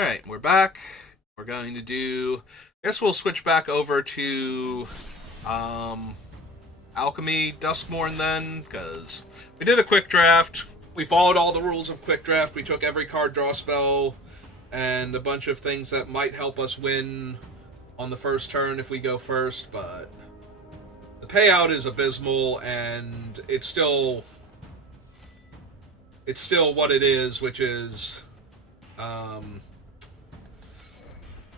Alright, we're back. We're going to do... I guess we'll switch back over to... Um, Alchemy Duskmourn then, because we did a quick draft. We followed all the rules of quick draft. We took every card draw spell and a bunch of things that might help us win on the first turn if we go first, but the payout is abysmal, and it's still what it is, which is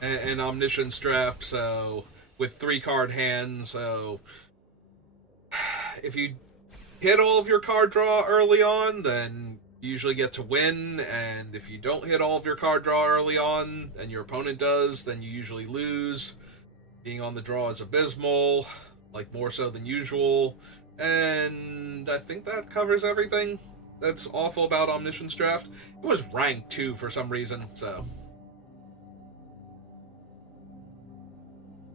an omniscience draft. So with 3-card hands, so if you hit all of your card draw early on, then you usually get to win, and if you don't hit all of your card draw early on, and your opponent does, then you usually lose. Being on the draw is abysmal, like more so than usual, and I think that covers everything that's awful about Omniscience Draft. It was ranked, too, for some reason, so...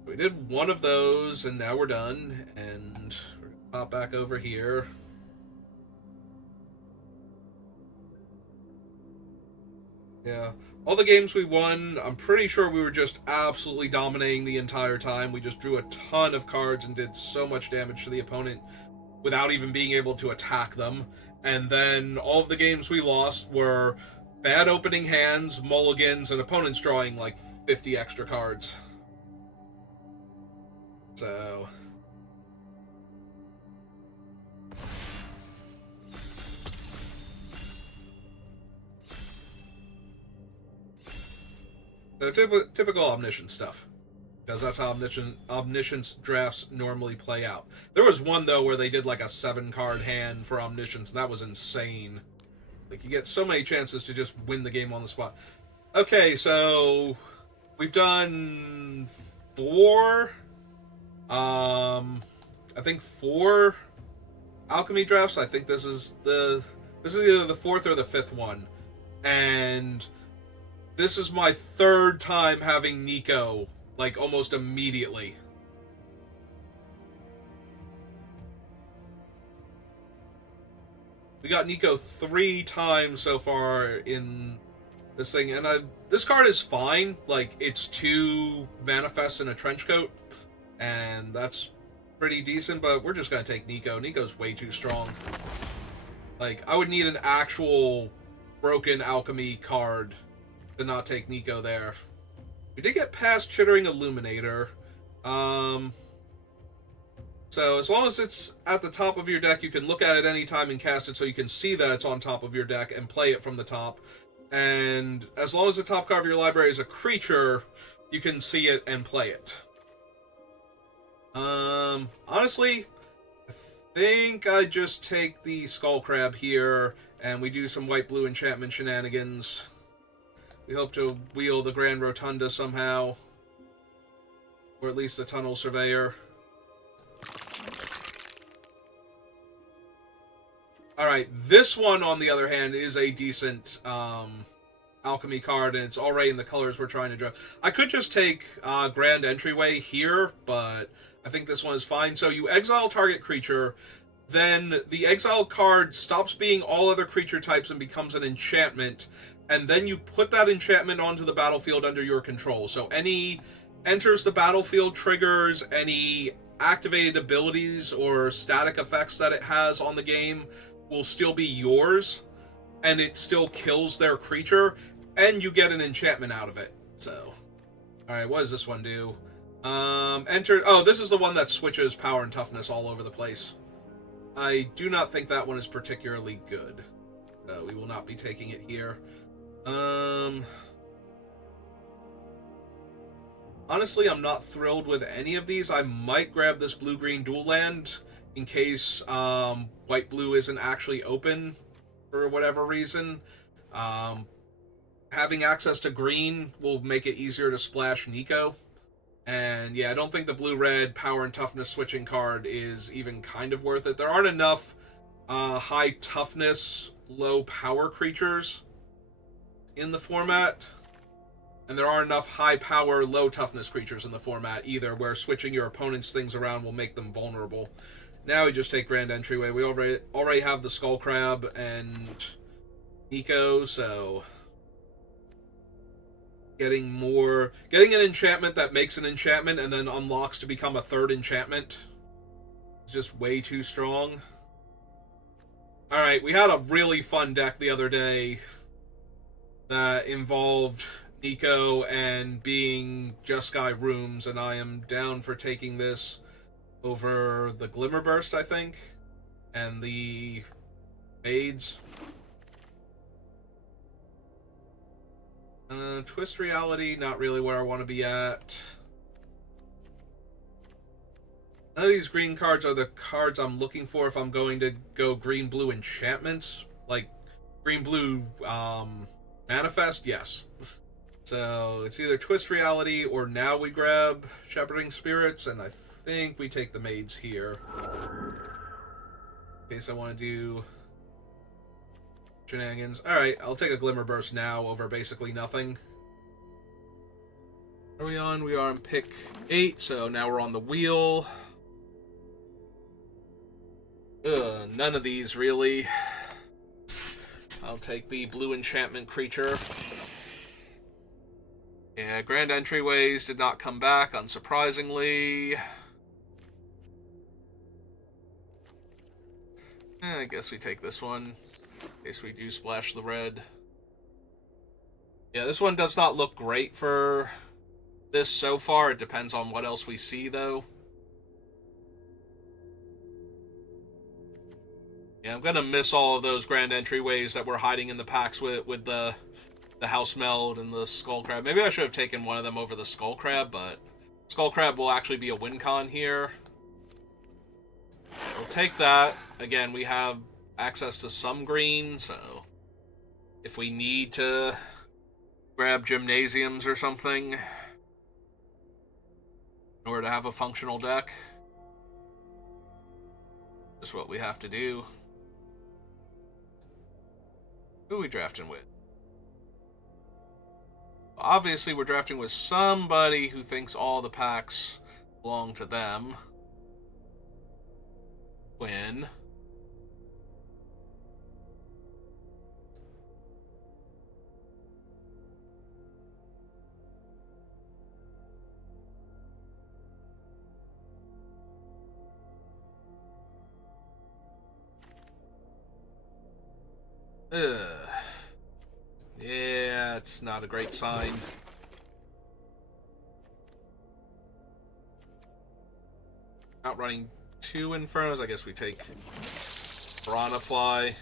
We did one of those, and now we're done, and we're gonna pop back over here. Yeah, all the games we won, I'm pretty sure we were just absolutely dominating the entire time. We just drew a ton of cards and did so much damage to the opponent without even being able to attack them. And then all of the games we lost were bad opening hands, mulligans, and opponents drawing like 50 extra cards. So... So typical Omniscience stuff, because that's how Omniscience drafts normally play out. There was one, though, where they did like a 7-card hand for Omniscience, and that was insane. Like, you get so many chances to just win the game on the spot. Okay, so we've done 4, I think 4 Alchemy drafts. I think this is either the 4th or the 5th one, and this is my 3rd time having Nico, like, almost immediately. We got Nico 3 times so far in this thing, and this card is fine. Like, it's 2 manifests in a trench coat, and that's pretty decent, but we're just gonna take Nico. Nico's way too strong. Like, I would need an actual broken Alchemy card to not take Nico there. We did get past Chittering Illuminator. So as long as it's at the top of your deck, you can look at it anytime and cast it so you can see that it's on top of your deck and play it from the top. And as long as the top card of your library is a creature, you can see it and play it. Honestly, I think I just take the Skull Crab here, and we do some white-blue enchantment shenanigans. We hope to wheel the Grand Rotunda somehow. Or at least the Tunnel Surveyor. Alright, this one, on the other hand, is a decent Alchemy card, and it's already in the colors we're trying to draw. I could just take Grand Entryway here, but I think this one is fine. So you exile target creature, then the exile card stops being all other creature types and becomes an enchantment, and then you put that enchantment onto the battlefield under your control. So any enters the battlefield triggers, any activated abilities or static effects that it has on the game will still be yours, and it still kills their creature, and you get an enchantment out of it. So, alright, what does this one do? This is the one that switches power and toughness all over the place. I do not think that one is particularly good. We will not be taking it here. Honestly, I'm not thrilled with any of these. I might grab this blue-green dual land in case white-blue isn't actually open for whatever reason. Having access to green will make it easier to splash Nico. And yeah, I don't think the blue-red power and toughness switching card is even kind of worth it. There aren't enough high toughness, low power creatures in the format, and there aren't enough high power, low toughness creatures in the format either, where switching your opponent's things around will make them vulnerable. Now we just take Grand Entryway. We already have the Skull Crab and Nico, so Getting an enchantment that makes an enchantment and then unlocks to become a third enchantment is just way too strong. Alright, we had a really fun deck the other day that involved Nico and being Jeskai rooms, and I am down for taking this over the Glimmerburst, I think, and the Maids. Twist Reality, not really where I want to be at. None of these green cards are the cards I'm looking for if I'm going to go green-blue enchantments. Like, green-blue Manifest, yes. So, it's either Twist Reality or now we grab Shepherding Spirits, and I think we take the Maids here. In case I want to do shenanigans. Alright, I'll take a Glimmerburst now over basically nothing. What are we on? We are on pick 8, so now we're on the wheel. None of these, really. I'll take the blue enchantment creature. Yeah, Grand Entryways did not come back, unsurprisingly. I guess we take this one, in case we do splash the red. Yeah, this one does not look great for this so far. It depends on what else we see, though. Yeah, I'm gonna miss all of those Grand Entryways that we're hiding in the packs with the House Meld and the Skull Crab. Maybe I should have taken one of them over the Skull Crab, but Skull Crab will actually be a win con here. We'll take that. Again, we have access to some green, so if we need to grab Gymnasiums or something in order to have a functional deck, that's what we have to do. Who are we drafting with? Obviously, we're drafting with somebody who thinks all the packs belong to them. Win. Yeah, it's not a great sign. Outrunning 2 Infernos, I guess we take Piranhafly.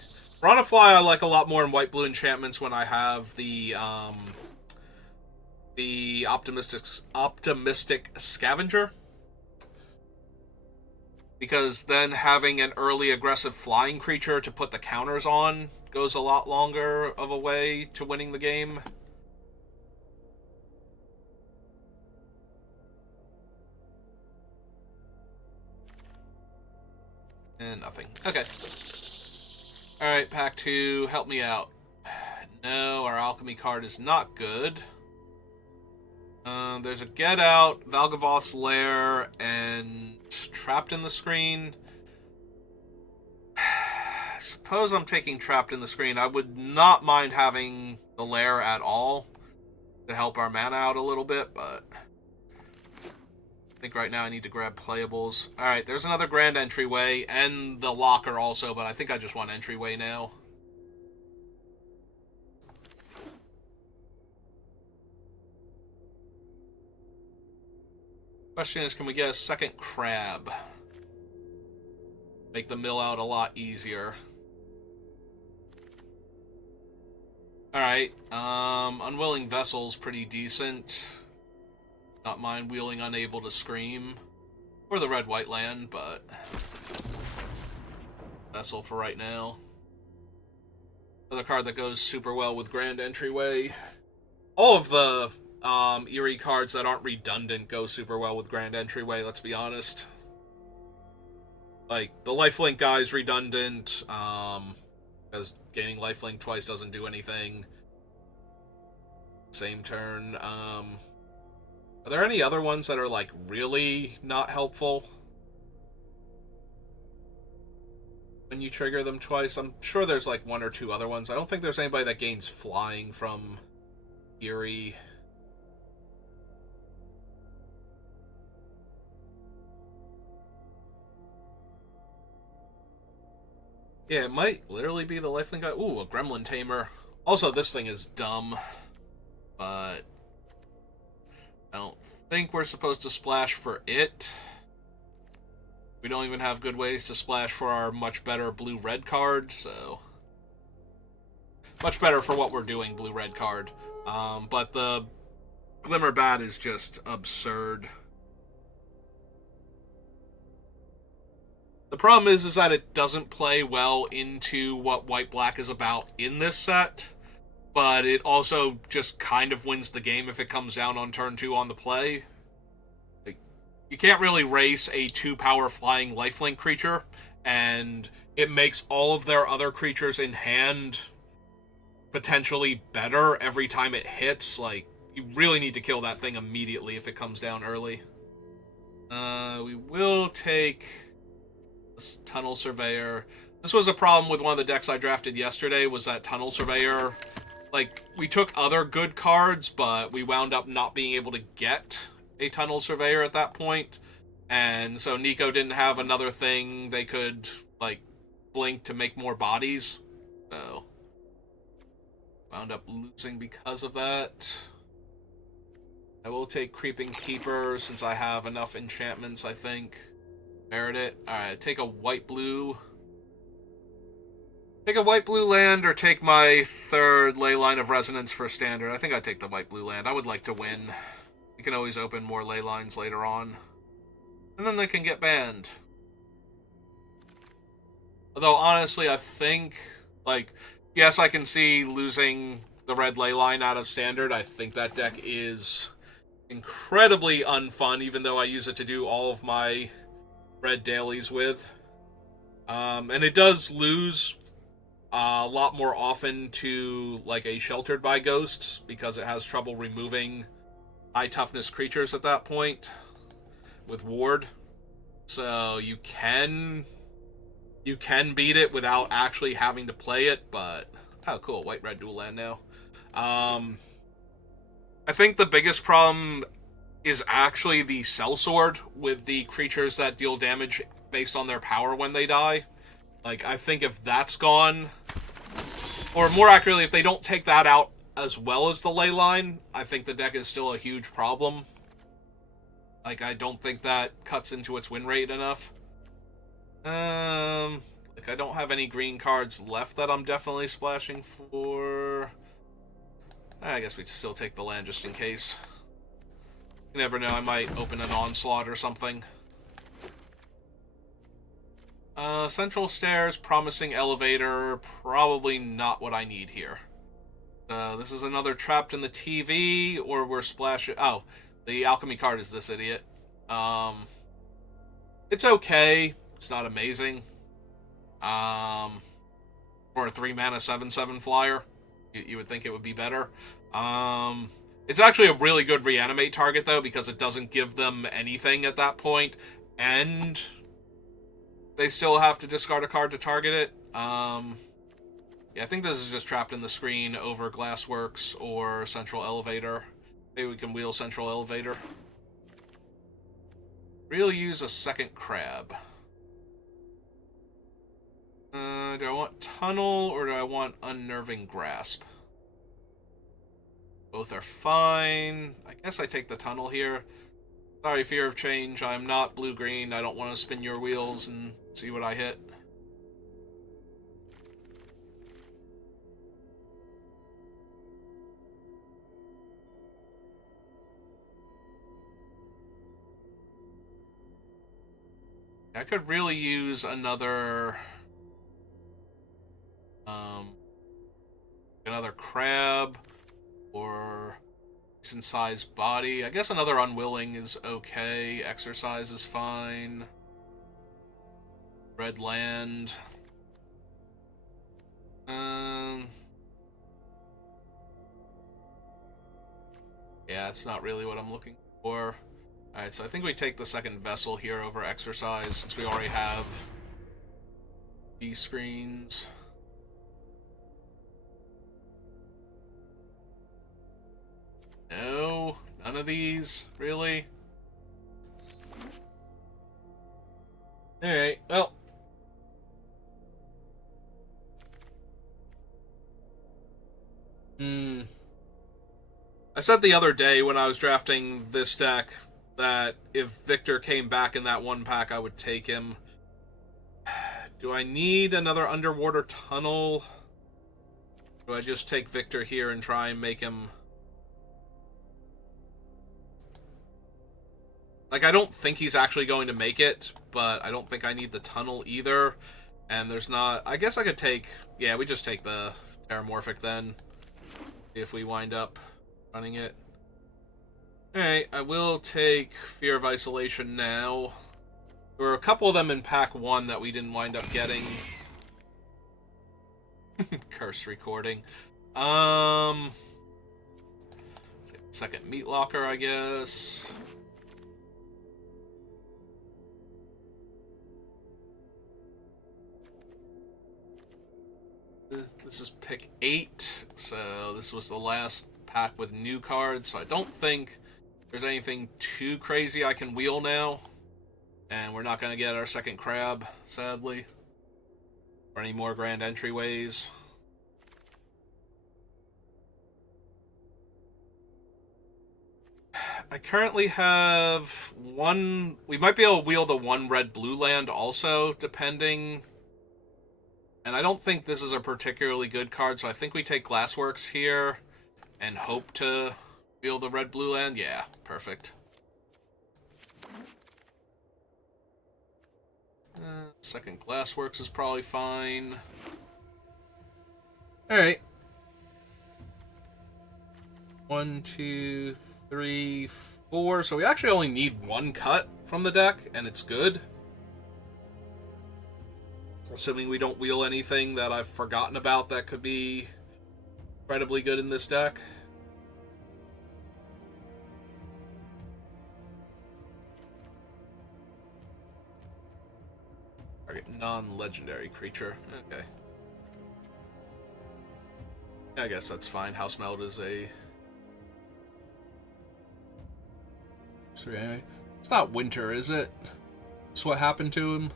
Piranhafly I like a lot more in white-blue enchantments when I have the optimistic Scavenger. Because then having an early aggressive flying creature to put the counters on goes a lot longer of a way to winning the game. And nothing. Okay. Alright, pack 2, help me out. No, our Alchemy card is not good. There's a Get Out, Valgavoth's Lair, and Trapped in the Screen. I suppose I'm taking Trapped in the Screen. I would not mind having the Lair at all to help our mana out a little bit, but I think right now I need to grab playables. Alright, there's another Grand Entryway, and the Locker also, but I think I just want Entryway now. Question is, can we get a second crab? Make the mill out a lot easier. Alright, Unwilling Vessel's pretty decent. Not mind wheeling Unable to Scream. Or the red-white land, but Vessel for right now. Another card that goes super well with Grand Entryway. All of the Eerie cards that aren't redundant go super well with Grand Entryway, let's be honest. Like, the Lifelink guy is redundant, because gaining Lifelink twice doesn't do anything. Same turn. Are there any other ones that are, like, really not helpful when you trigger them twice? I'm sure there's, like, 1 or 2 other ones. I don't think there's anybody that gains flying from Eerie. Yeah, it might literally be the lifelink guy. Ooh, a gremlin tamer. Also, this thing is dumb, but I don't think we're supposed to splash for it. We don't even have good ways to splash for our much better blue-red card, so... Much better for what we're doing, blue-red card. But the Glimmer Bat is just absurd. The problem is that it doesn't play well into what white-black is about in this set, but it also just kind of wins the game if it comes down on turn 2 on the play. Like, you can't really race a 2-power flying lifelink creature, and it makes all of their other creatures in hand potentially better every time it hits. Like, you really need to kill that thing immediately if it comes down early. We will take this Tunnel Surveyor. This was a problem with one of the decks I drafted yesterday, was that Tunnel Surveyor. Like, we took other good cards, but we wound up not being able to get a Tunnel Surveyor at that point. And so Nico didn't have another thing they could, like, blink to make more bodies. So, wound up losing because of that. I will take Creeping Keeper since I have enough enchantments, I think. Merit it. Alright, take a white-blue. Take a white-blue land or take my third Leyline of Resonance for standard. I think I'd take the white-blue land. I would like to win. You can always open more Leylines later on. And then they can get banned. Although, honestly, I think, like, yes, I can see losing the red Leyline out of standard. I think that deck is incredibly unfun, even though I use it to do all of my red dailies with. And it does lose a lot more often to, like, a Sheltered by Ghosts, because it has trouble removing high toughness creatures at that point with Ward. So you can beat it without actually having to play it, but... Oh, cool. White-red dual land now. I think the biggest problem is actually the sellsword with the creatures that deal damage based on their power when they die. Like, I think if that's gone, or more accurately, if they don't take that out as well as the Leyline, I think the deck is still a huge problem. Like, I don't think that cuts into its win rate enough. Like, I don't have any green cards left that I'm definitely splashing for. I guess we'd still take the land just in case. You never know, I might open an Onslaught or something. Central Stairs, Promising Elevator, probably not what I need here. This is another Trapped in the TV, or we're splashing... Oh, the Alchemy card is this idiot. It's okay. It's not amazing. For a 3-mana 7/7 flyer, you would think it would be better. It's actually a really good reanimate target, though, because it doesn't give them anything at that point, and they still have to discard a card to target it. Yeah, I think this is just Trapped in the Screen over Glassworks or Central Elevator. Maybe we can wheel Central Elevator. Really use a second Crab. Do I want Tunnel or do I want Unnerving Grasp? Both are fine. I guess I take the Tunnel here. Sorry, Fear of Change. I'm not blue-green. I don't want to spin your wheels and see what I hit. I could really use another Crab or decent sized body. I guess another Unwilling is okay. Exercise is fine. Red land. Yeah, it's not really what I'm looking for. Alright, so I think we take the second Vessel here over Exercise, since we already have B-screens. No, none of these, really? Alright, well. Hmm. I said the other day when I was drafting this deck that if Victor came back in that one pack, I would take him. Do I need another underwater tunnel? Do I just take Victor here and try and make him... Like, I don't think he's actually going to make it, but I don't think I need the tunnel either. And there's not... I guess I could take... Yeah, we just take the Terramorphic then, if we wind up running it. Alright, I will take Fear of Isolation now. There were a couple of them in pack 1 that we didn't wind up getting. Curse recording. Second Meat Locker, I guess. This is pick 8, so this was the last pack with new cards, so I don't think there's anything too crazy I can wheel now. And we're not going to get our second crab, sadly. Or any more grand entryways. I currently have one... We might be able to wheel the one red-blue land also, depending... And I don't think this is a particularly good card, so I think we take Glassworks here and hope to wheel the red-blue land. Yeah, perfect. Second Glassworks is probably fine. Alright. 1, 2, 3, 4. So we actually only need one cut from the deck, and it's good. Assuming we don't wheel anything that I've forgotten about that could be incredibly good in this deck. Target non-legendary creature. Okay. I guess that's fine. House Meld is a... It's not winter, is it? That's what happened to him?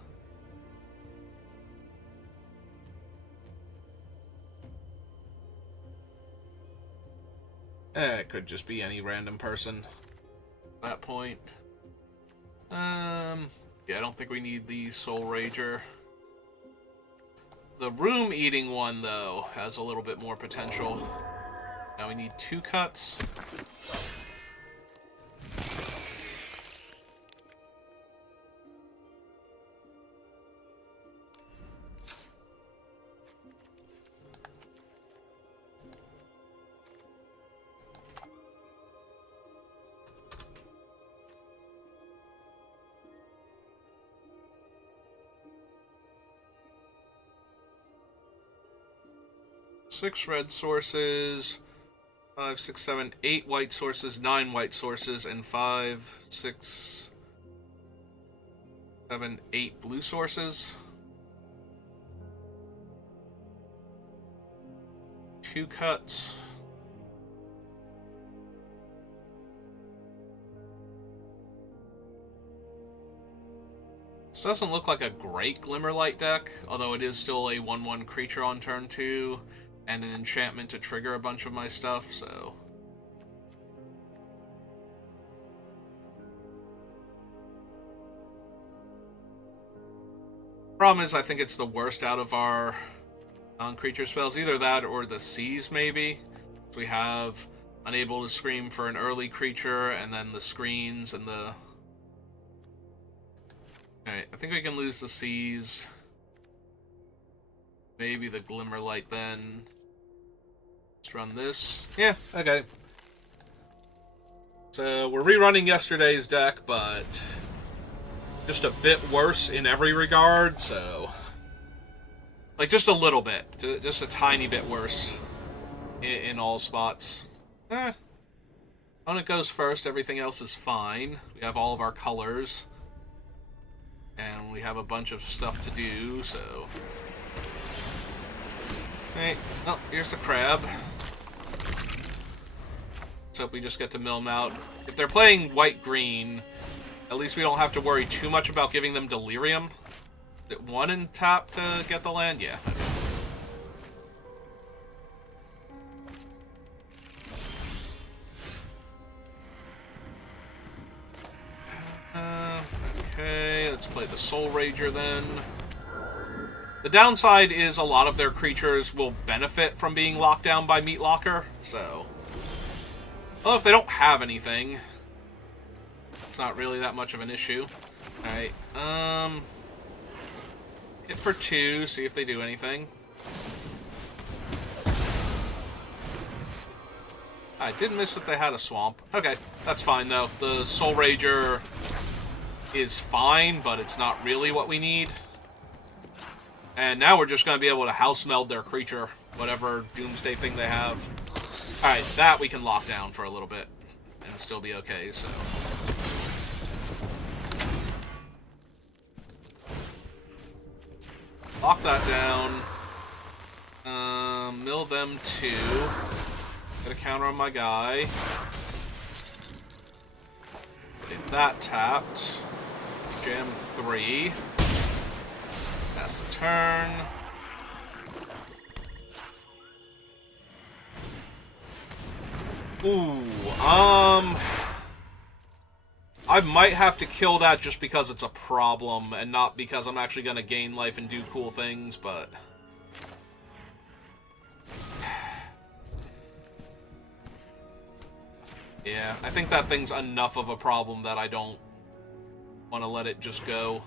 It could just be any random person at that point. Yeah, I don't think we need the Soul Rager. The Room Eating one, though, has a little bit more potential. Now we need 2 cuts. Six red sources, 5, 6, 7, 8 white sources, 9 white sources, and 5, 6, 7, 8 blue sources. 2 cuts. This doesn't look like a great Glimmerlight deck, although it is still a 1/1 creature on turn 2. And an enchantment to trigger a bunch of my stuff, so... Problem is, I think it's the worst out of our non-creature spells. Either that or the Seas, maybe. We have Unable to Scream for an early creature, and then the screens and the... Alright, I think we can lose the Seas. Maybe the Glimmerlight then. Let's run this. Yeah, okay. So, we're rerunning yesterday's deck, but just a bit worse in every regard, so... Like, just a little bit. Just a tiny bit worse in all spots. Opponent goes first, everything else is fine. We have all of our colors. And we have a bunch of stuff to do, so... Hey, oh, here's the crab. Let's hope we just get to mill them out. If they're playing white-green, at least we don't have to worry too much about giving them Delirium. Is it 1 and tap to get the land? Yeah. let's play the Soul Rager then. The downside is a lot of their creatures will benefit from being locked down by Meat Locker, so... Well, if they don't have anything, it's not really that much of an issue. Alright, hit for 2, see if they do anything. I did miss that they had a swamp. Okay, that's fine though. The Soul Rager is fine, but it's not really what we need. And now we're just going to be able to house meld their creature, whatever doomsday thing they have. Alright, that we can lock down for a little bit and still be okay, so... Lock that down. Mill them 2. Get a counter on my guy. Get that tapped. Jam 3. Pass the turn. Ooh, I might have to kill that just because it's a problem, and not because I'm actually going to gain life and do cool things, but... Yeah, I think that thing's enough of a problem that I don't want to let it just go.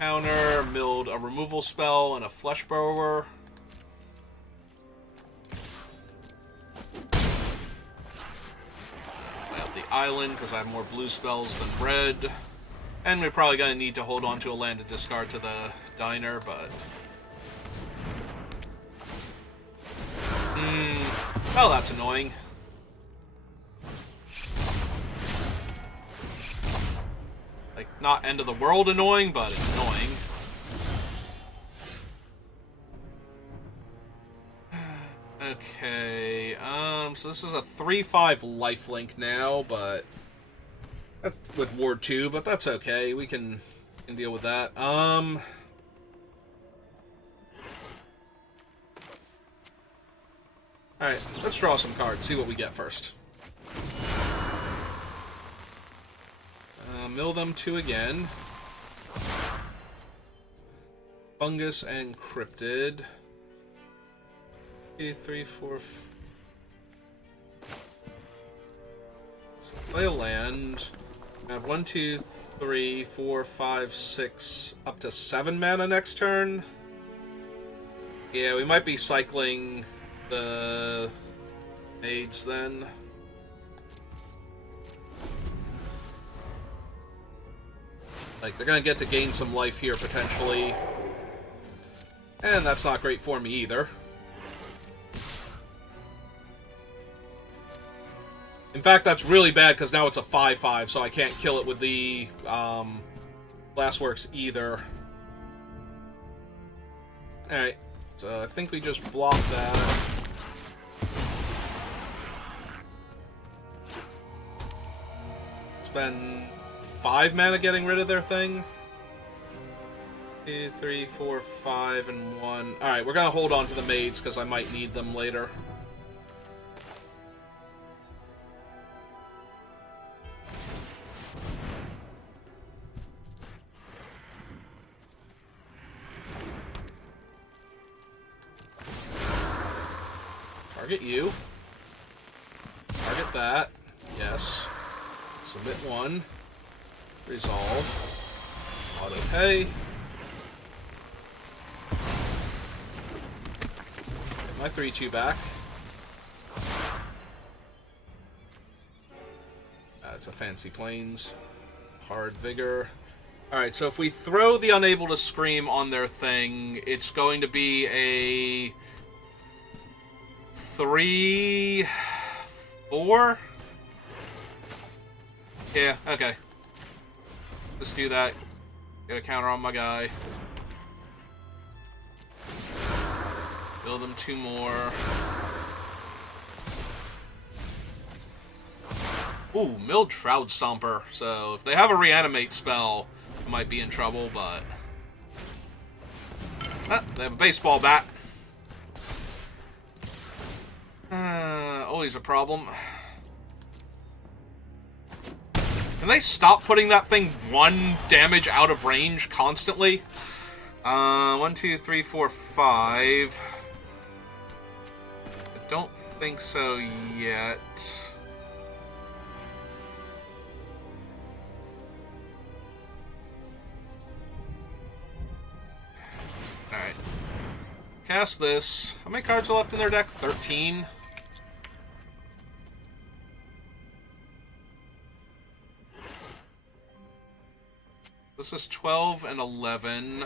Counter, milled a removal spell and a flesh borrower. Play out the island because I have more blue spells than red. And we're probably going to need to hold on to a land to discard to the diner, but... Well, that's annoying. Like, not end of the world annoying, but it's annoying. Okay, so this is a 3/5 lifelink now, but that's with Ward 2, but that's okay. We can deal with that. Alright, let's draw some cards, see what we get first. Mill them 2 again. Fungus and Cryptid. 2, 3, 4. So play a land. I have 1, 2, 3, 4, 5, 6, up to 7 mana next turn. Yeah, we might be cycling the maids then. Like, they're gonna get to gain some life here, potentially. And that's not great for me, either. In fact, that's really bad, because now it's a 5/5, so I can't kill it with the, Glassworks, either. Alright, so I think we just block that. Spend 5 mana getting rid of their thing. 2, 3, 4, 5, and 1. Alright, we're gonna hold on to the maids because I might need them later. Target you. Target that. Yes. Submit 1. Resolve. Auto pay. Get my 3/2 back. It's a fancy plains. Hard vigor. Alright, so if we throw the Unable to Scream on their thing, it's going to be a 3, 4? Yeah, okay. Let's do that. Get a counter on my guy. Build him 2 more. Ooh, milled Shroud Stomper. So if they have a reanimate spell, I might be in trouble, but... Ah, they have a baseball bat. Always a problem. Can they stop putting that thing 1 damage out of range constantly? 1, 2, 3, 4, 5. I don't think so yet. Alright. Cast this. How many cards are left in their deck? 13. This is 12 and 11.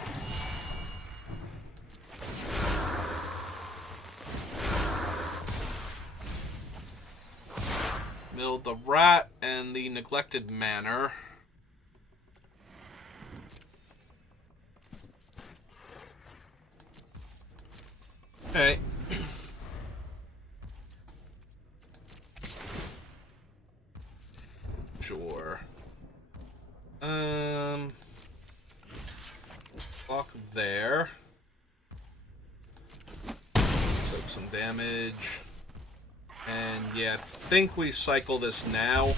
Milled the Rat and the Neglected Manor. Okay. Sure. Block there. Took some damage. And yeah, I think we cycle this now.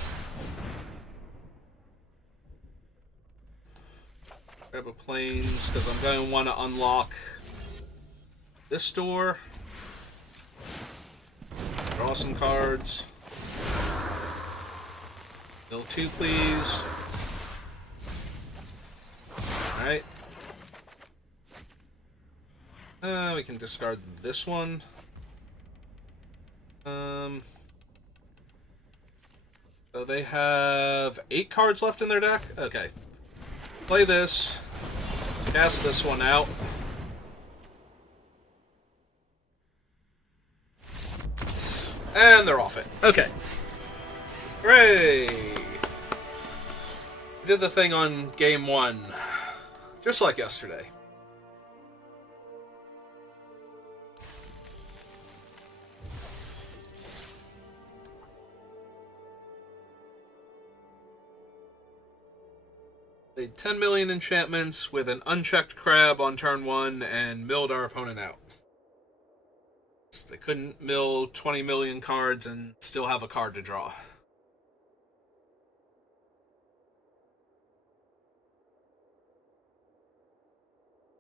Grab a planes, because I'm going to want to unlock this door. Draw some cards. Mill 2, please. Alright. We can discard this one. So they have 8 cards left in their deck? Okay. Play this. Cast this one out. And they're off it. Okay. Hooray! Did the thing on game 1. Just like yesterday. Played 10 million enchantments with an unchecked crab on turn 1 and milled our opponent out. They couldn't mill 20 million cards and still have a card to draw.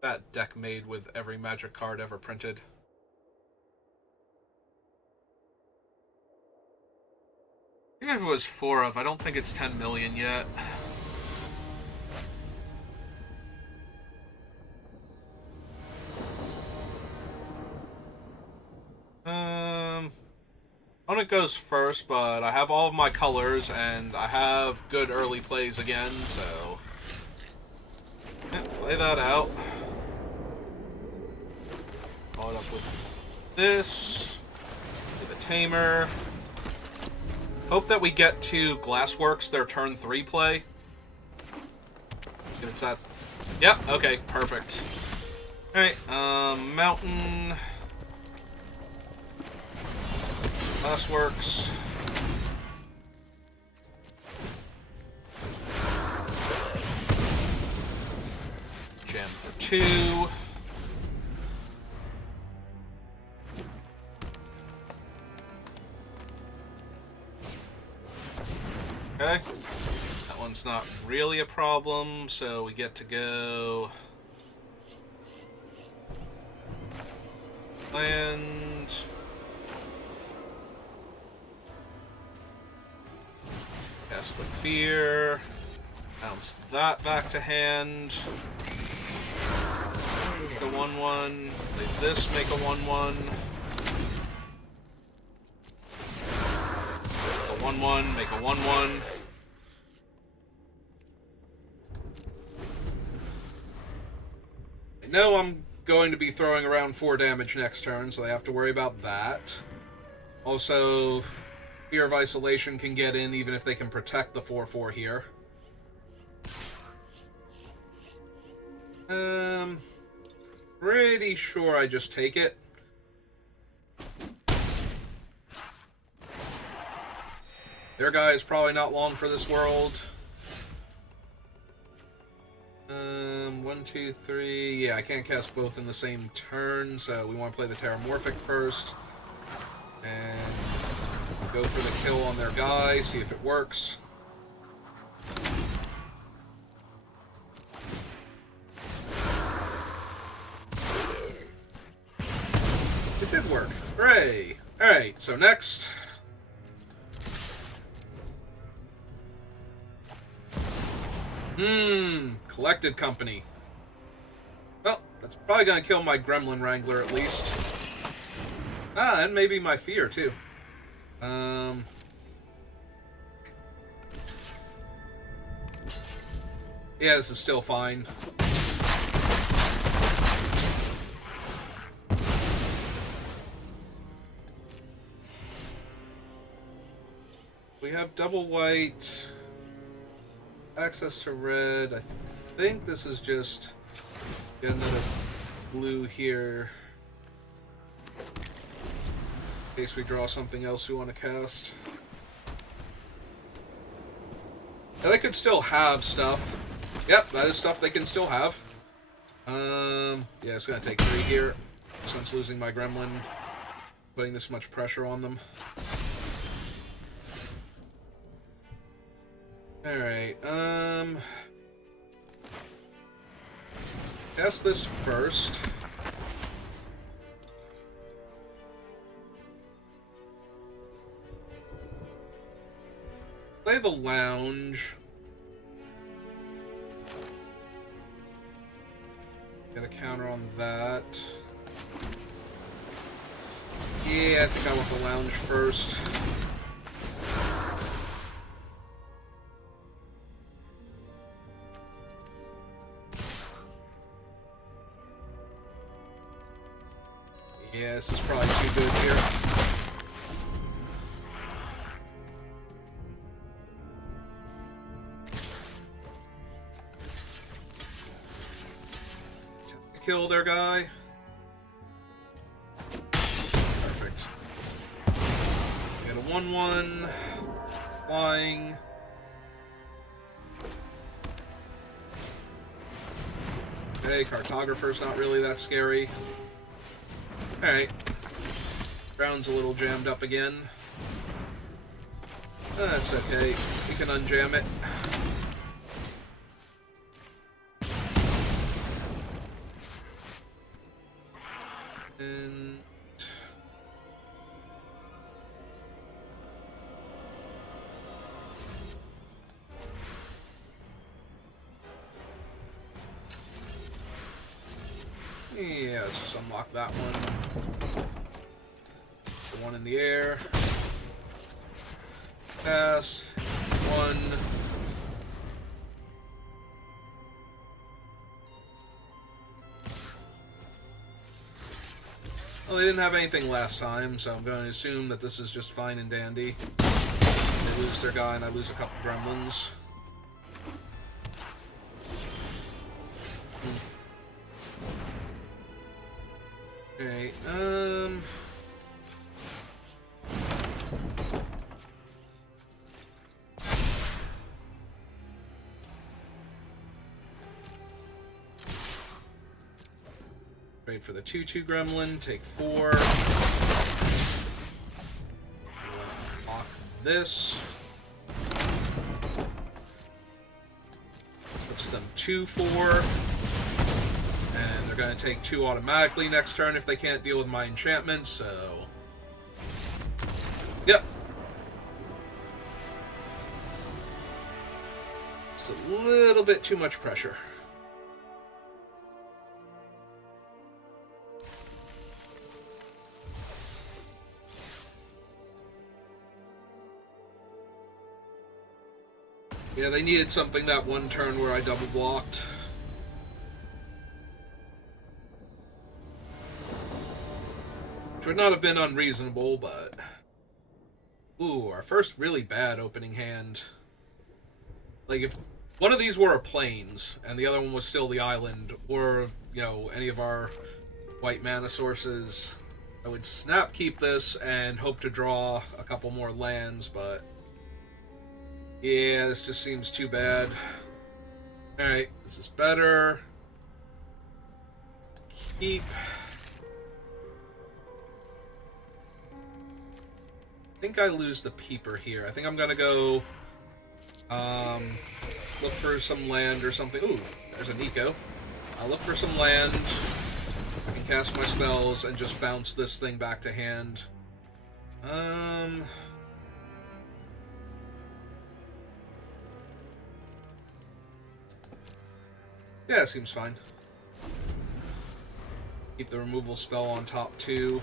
That deck made with every Magic card ever printed. I think if it was 4 of, I don't think it's 10 million yet. Opponent goes first, but I have all of my colors, and I have good early plays again, so... Yeah, play that out. Follow it up with this. The Tamer. Hope that we get to Glassworks, their turn 3 play. If it's that... Yep, okay, perfect. Alright, Mountain... Glassworks. Gem for 2. Okay. That one's not really a problem, so we get to go... Land... Cast the Fear. Bounce that back to hand. Make a 1/1. Play this, make a 1/1. Make a 1/1, make a 1/1. I know I'm going to be throwing around 4 damage next turn, so I have to worry about that. Also... Fear of Isolation can get in even if they can protect the 4/4 here. Pretty sure I just take it. Their guy is probably not long for this world. 1, 2, 3. Yeah, I can't cast both in the same turn, so we want to play the Terramorphic first. And go for the kill on their guy, see if it works. It did work. Hooray! Alright, so next. Collected Company. Well, that's probably gonna kill my Gremlin Wrangler at least. Ah, and maybe my Fear, too. Yeah, this is still fine. We have double white, access to red. I think this is just get another blue here in case we draw something else we want to cast. Yeah, they could still have stuff. Yep, that is stuff they can still have. Yeah, it's gonna take 3 here since losing my Gremlin, putting this much pressure on them. Alright, cast this first. Play the Lounge. Get a counter on that. Yeah, I think I want the Lounge first. Yeah, this is probably too good here. Kill their guy. Perfect. Get a 1/1. Flying. Okay, Cartographer's not really that scary. Alright. Ground's a little jammed up again. That's okay. We can unjam it. And yeah, let's just unlock that one. The one in the air. Pass. 1. Well, they didn't have anything last time, so I'm going to assume that this is just fine and dandy. They lose their guy and I lose a couple gremlins. Okay, trade for the 2/2 gremlin, take 4. Lock this. Puts them 2/4. And they're going to take 2 automatically next turn if they can't deal with my enchantment, so... Yep. Just a little bit too much pressure. Yeah, they needed something that one turn where I double blocked. Which would not have been unreasonable, but... Ooh, our first really bad opening hand. Like, if one of these were a Plains, and the other one was still the island, or, you know, any of our white mana sources, I would snap keep this and hope to draw a couple more lands, but... Yeah, this just seems too bad. Alright, this is better. keep... I think I lose the Peeper here. I think I'm gonna go... look for some land or something. Ooh, there's an eco. I'll look for some land. I can cast my spells and just bounce this thing back to hand. Yeah, seems fine. Keep the removal spell on top too.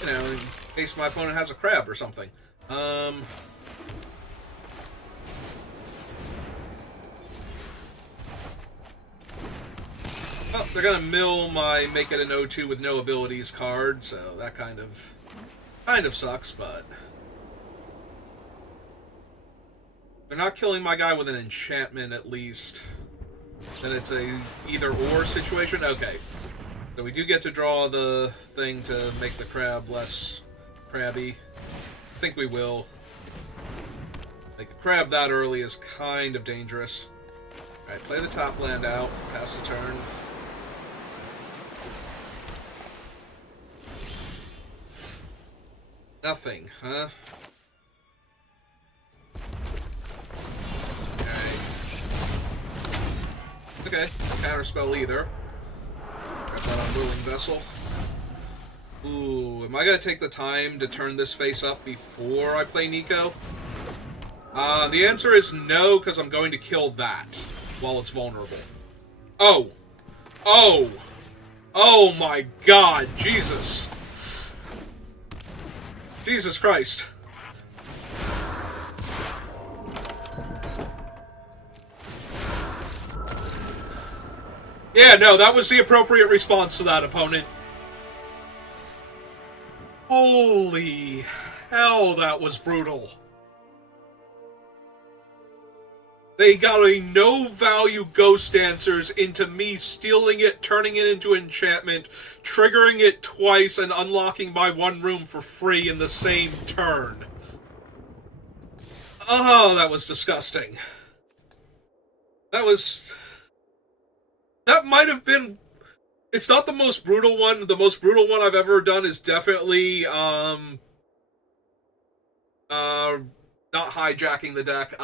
You know, in case my opponent has a crab or something. Oh, they're gonna mill my make it an 0-2 with no abilities card, so that kind of sucks, but they're not killing my guy with an enchantment at least. Then it's a either-or situation. Okay. So we do get to draw the thing to make the crab less crabby. I think we will. Like, a crab that early is kind of dangerous. Alright, play the top land out. Pass the turn. Nothing, huh? Okay, counterspell either. Got that Unwilling Vessel. Ooh, am I gonna take the time to turn this face up before I play Nico? The answer is no, because I'm going to kill that while it's vulnerable. Oh! Oh! Oh my god, Jesus! Jesus Christ. Yeah, no, that was the appropriate response to that, opponent. Holy hell, that was brutal. They got a no-value Ghost Dancers into me stealing it, turning it into enchantment, triggering it twice, and unlocking my one room for free in the same turn. Oh, that was disgusting. That might have been... It's not the most brutal one. The most brutal one I've ever done is definitely, not hijacking the deck,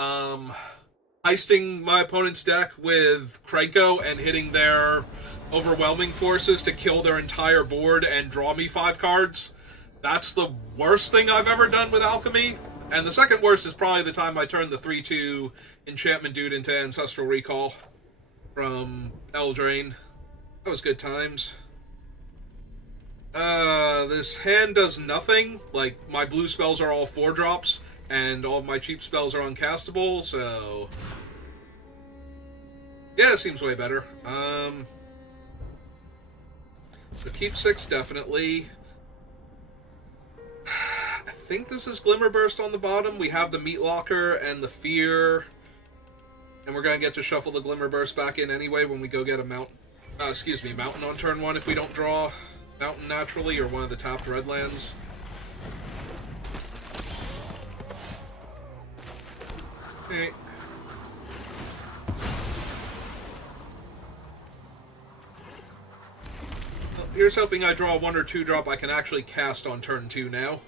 heisting my opponent's deck with Krenko and hitting their overwhelming forces to kill their entire board and draw me 5 cards. That's the worst thing I've ever done with Alchemy. And the second worst is probably the time I turned the 3-2 enchantment dude into Ancestral Recall from Eldraine. That was good times. This hand does nothing. Like, my blue spells are all 4-drops, and all of my cheap spells are uncastable, so... Yeah, it seems way better. So keep 6, definitely. I think this is Glimmerburst on the bottom. We have the Meat Locker and the Fear. And we're going to get to shuffle the Glimmerburst back in anyway when we go get a Mountain on turn 1 if we don't draw Mountain naturally or one of the tapped red lands. Okay. Well, here's hoping I draw a 1 or 2 drop I can actually cast on turn 2 now.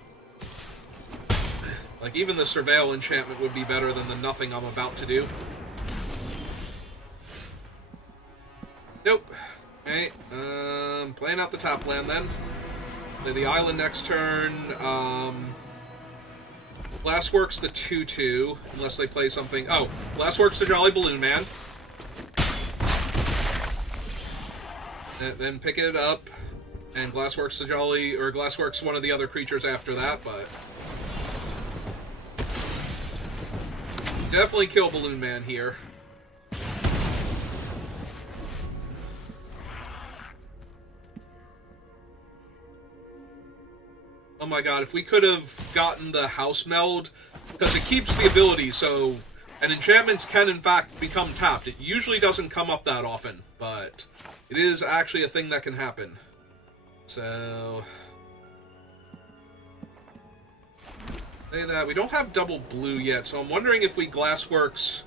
Like, even the Surveil enchantment would be better than the nothing I'm about to do. Nope. Okay, playing out the top land then. Play the island next turn. Glassworks the 2-2, unless they play something... Oh, Glassworks the Jolly Balloon Man. Then pick it up, and Glassworks the Jolly... Or Glassworks one of the other creatures after that, but... Definitely kill Balloon Man here. Oh my god, if we could have gotten the House Meld, because it keeps the ability, so... And enchantments can, in fact, become tapped. It usually doesn't come up that often, but it is actually a thing that can happen. So... Say that. We don't have double blue yet, so I'm wondering if we Glassworks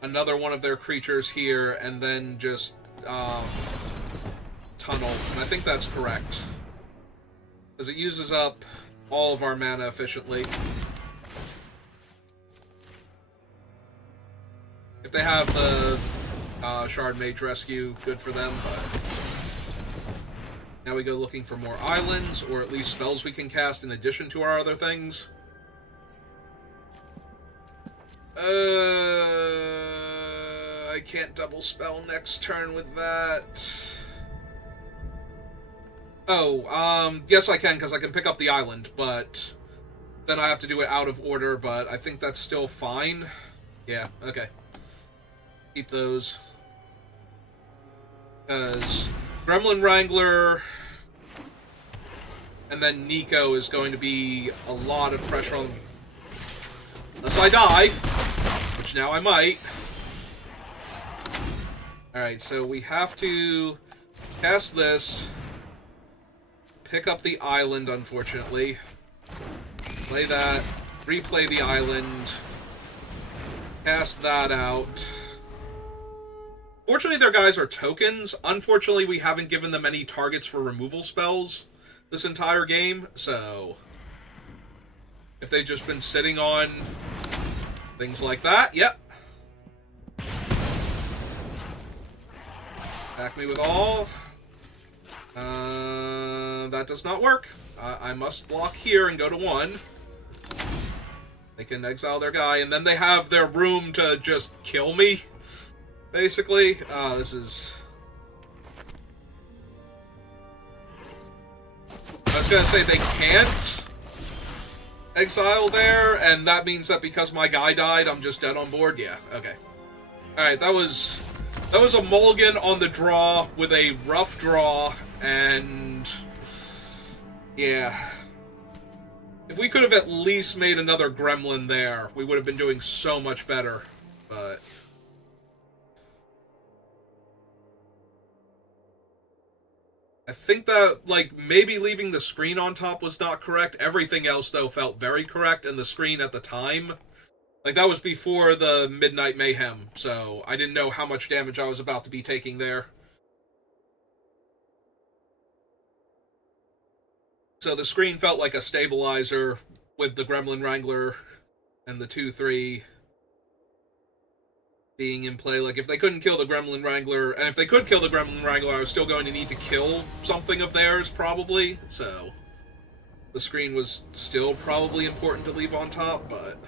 another one of their creatures here, and then just tunnel, and I think that's correct. Because it uses up all of our mana efficiently. If they have the Shard Mage Rescue, good for them, but... Now we go looking for more islands, or at least spells we can cast in addition to our other things. I can't double spell next turn with that. Oh, yes I can, because I can pick up the island, but then I have to do it out of order, but I think that's still fine. Yeah, okay. Keep those. Because Gremlin Wrangler and then Nico is going to be a lot of pressure on... Unless I die, which now I might. Alright, so we have to cast this, pick up the island, unfortunately, play that, replay the island, cast that out. Fortunately, their guys are tokens. Unfortunately, we haven't given them any targets for removal spells this entire game, so if they've just been sitting on things like that, yep. Attack me with all. That does not work. I must block here and go to 1. They can exile their guy, and then they have their room to just kill me, basically. This is... I was gonna say they can't exile there, and that means that because my guy died, I'm just dead on board? Yeah, okay. Alright, that was a mulligan on the draw with a rough draw, and... yeah. If we could have at least made another gremlin there, we would have been doing so much better, but... I think that, like, maybe leaving the screen on top was not correct. Everything else, though, felt very correct, and the screen at the time... Like, that was before the Midnight Mayhem, so I didn't know how much damage I was about to be taking there. So the screen felt like a stabilizer with the Gremlin Wrangler and the 2-3 being in play. Like, if they couldn't kill the Gremlin Wrangler, and if they could kill the Gremlin Wrangler, I was still going to need to kill something of theirs, probably. So the screen was still probably important to leave on top, but...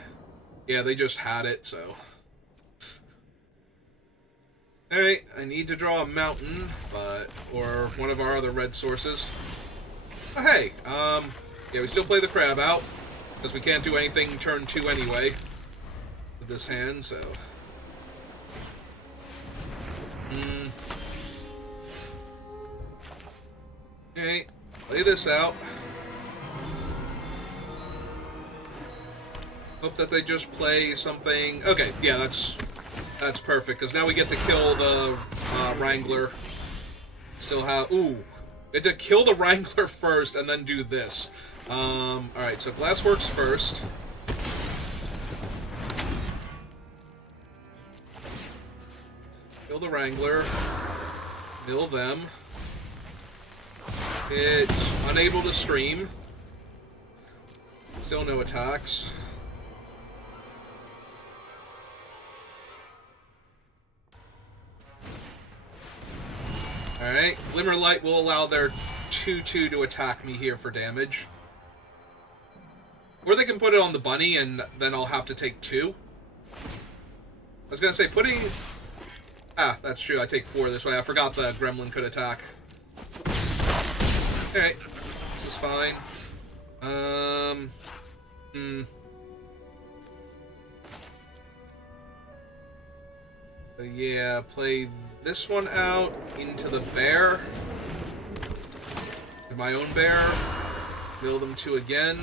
yeah, they just had it, so... Alright, I need to draw a mountain, but... or one of our other red sources. Oh, hey, yeah, we still play the crab out, because we can't do anything turn 2 anyway with this hand, so... Alright, play this out. Hope that they just play something... okay, yeah, that's perfect, because now we get to kill the Wrangler. Still have... ooh. We had to kill the Wrangler first and then do this. Alright, so Glassworks first. Kill the Wrangler. Mill them. Hit... unable to stream. Still no attacks. Alright, Glimmerlight will allow their 2-2 to attack me here for damage. Or they can put it on the bunny, and then I'll have to take 2. I was gonna say, putting... ah, that's true, I take 4 this way. I forgot the Gremlin could attack. Alright, this is fine. So yeah, play this one out into the bear. To my own bear. Build them 2 again.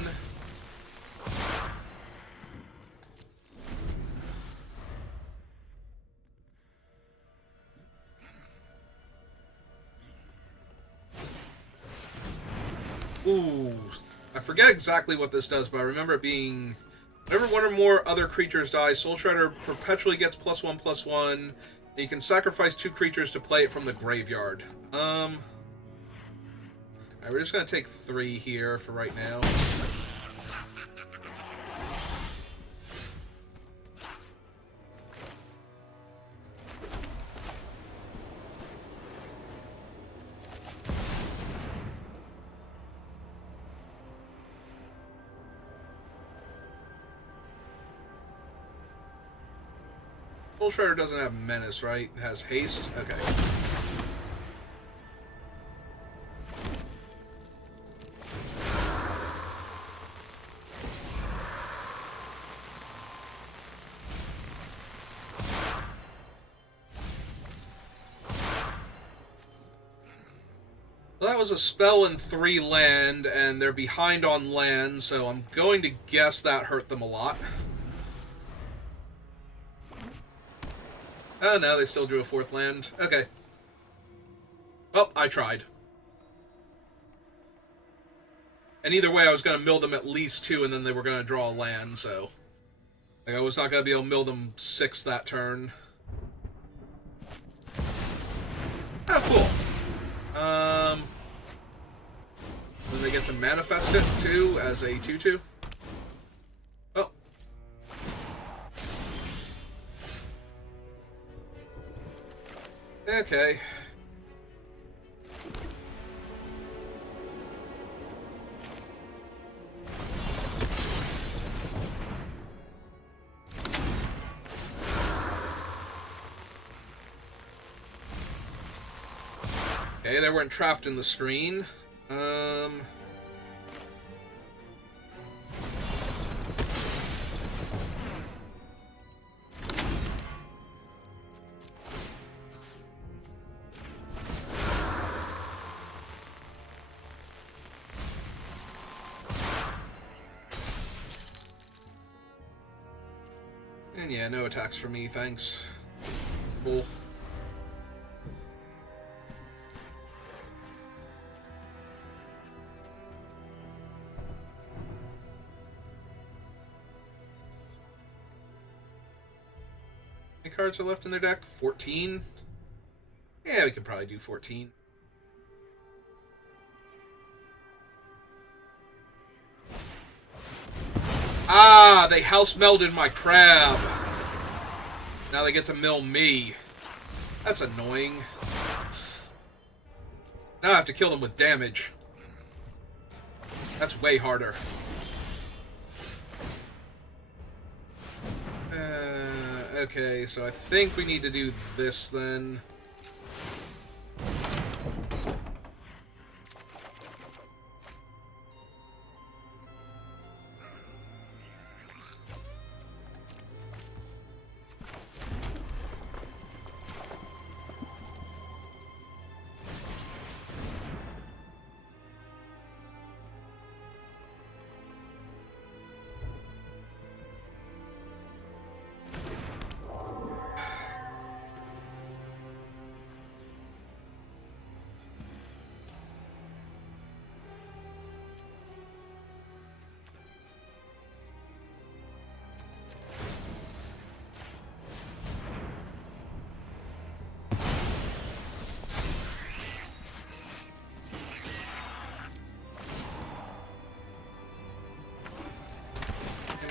Ooh, I forget exactly what this does, but I remember it being... whenever one or more other creatures die, Soul Shredder perpetually gets +1/+1, You can sacrifice 2 creatures to play it from the graveyard. Alright, we're just gonna take 3 here for right now. Soul Shredder doesn't have Menace, right? It has Haste? Okay. Well, that was a spell and 3 land, and they're behind on land, so I'm going to guess that hurt them a lot. Oh, no, they still drew a 4th land. Okay. Well, I tried. And either way, I was going to mill them at least 2, and then they were going to draw a land, so... Like, I was not going to be able to mill them 6 that turn. Oh, cool. Then they get to manifest it, too, as a 2-2. Oh. Okay. Okay, they weren't trapped in the screen. And yeah, no attacks for me, thanks. Cool. How many cards are left in their deck? 14? Yeah, we could probably do 14. Ah, they house melded my crab. Now they get to mill me. That's annoying. Now I have to kill them with damage. That's way harder. Okay, so I think we need to do this then.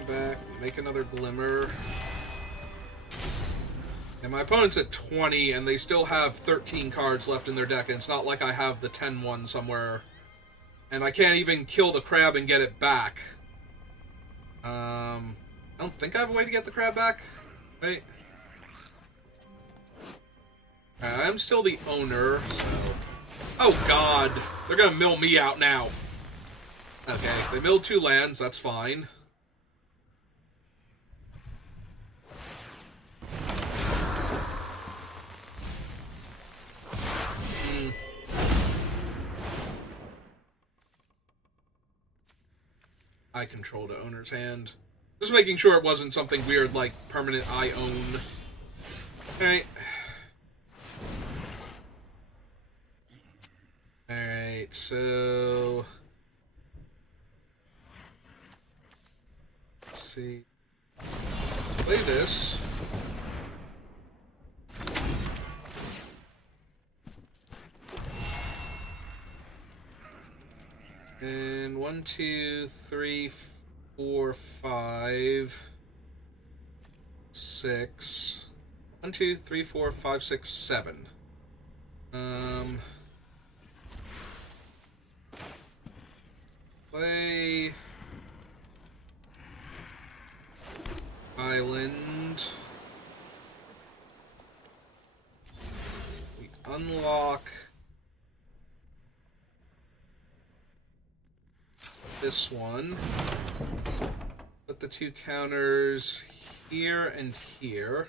Back, make another Glimmer. And my opponent's at 20, and they still have 13 cards left in their deck, and it's not like I have the 10-1 somewhere. And I can't even kill the crab and get it back. I don't think I have a way to get the crab back. Wait. I'm still the owner, so... Oh, God! They're gonna mill me out now. Okay, they milled 2 lands, that's fine. I control the owner's hand. Just making sure it wasn't something weird like permanent I own. Alright. Alright, so... Let's see. Play this. And 1, 2, 3, 4, 5, 6. 1, 2, 3, 4, 5, 6, 7. Play Island. We unlock this one. Put the 2 counters here and here.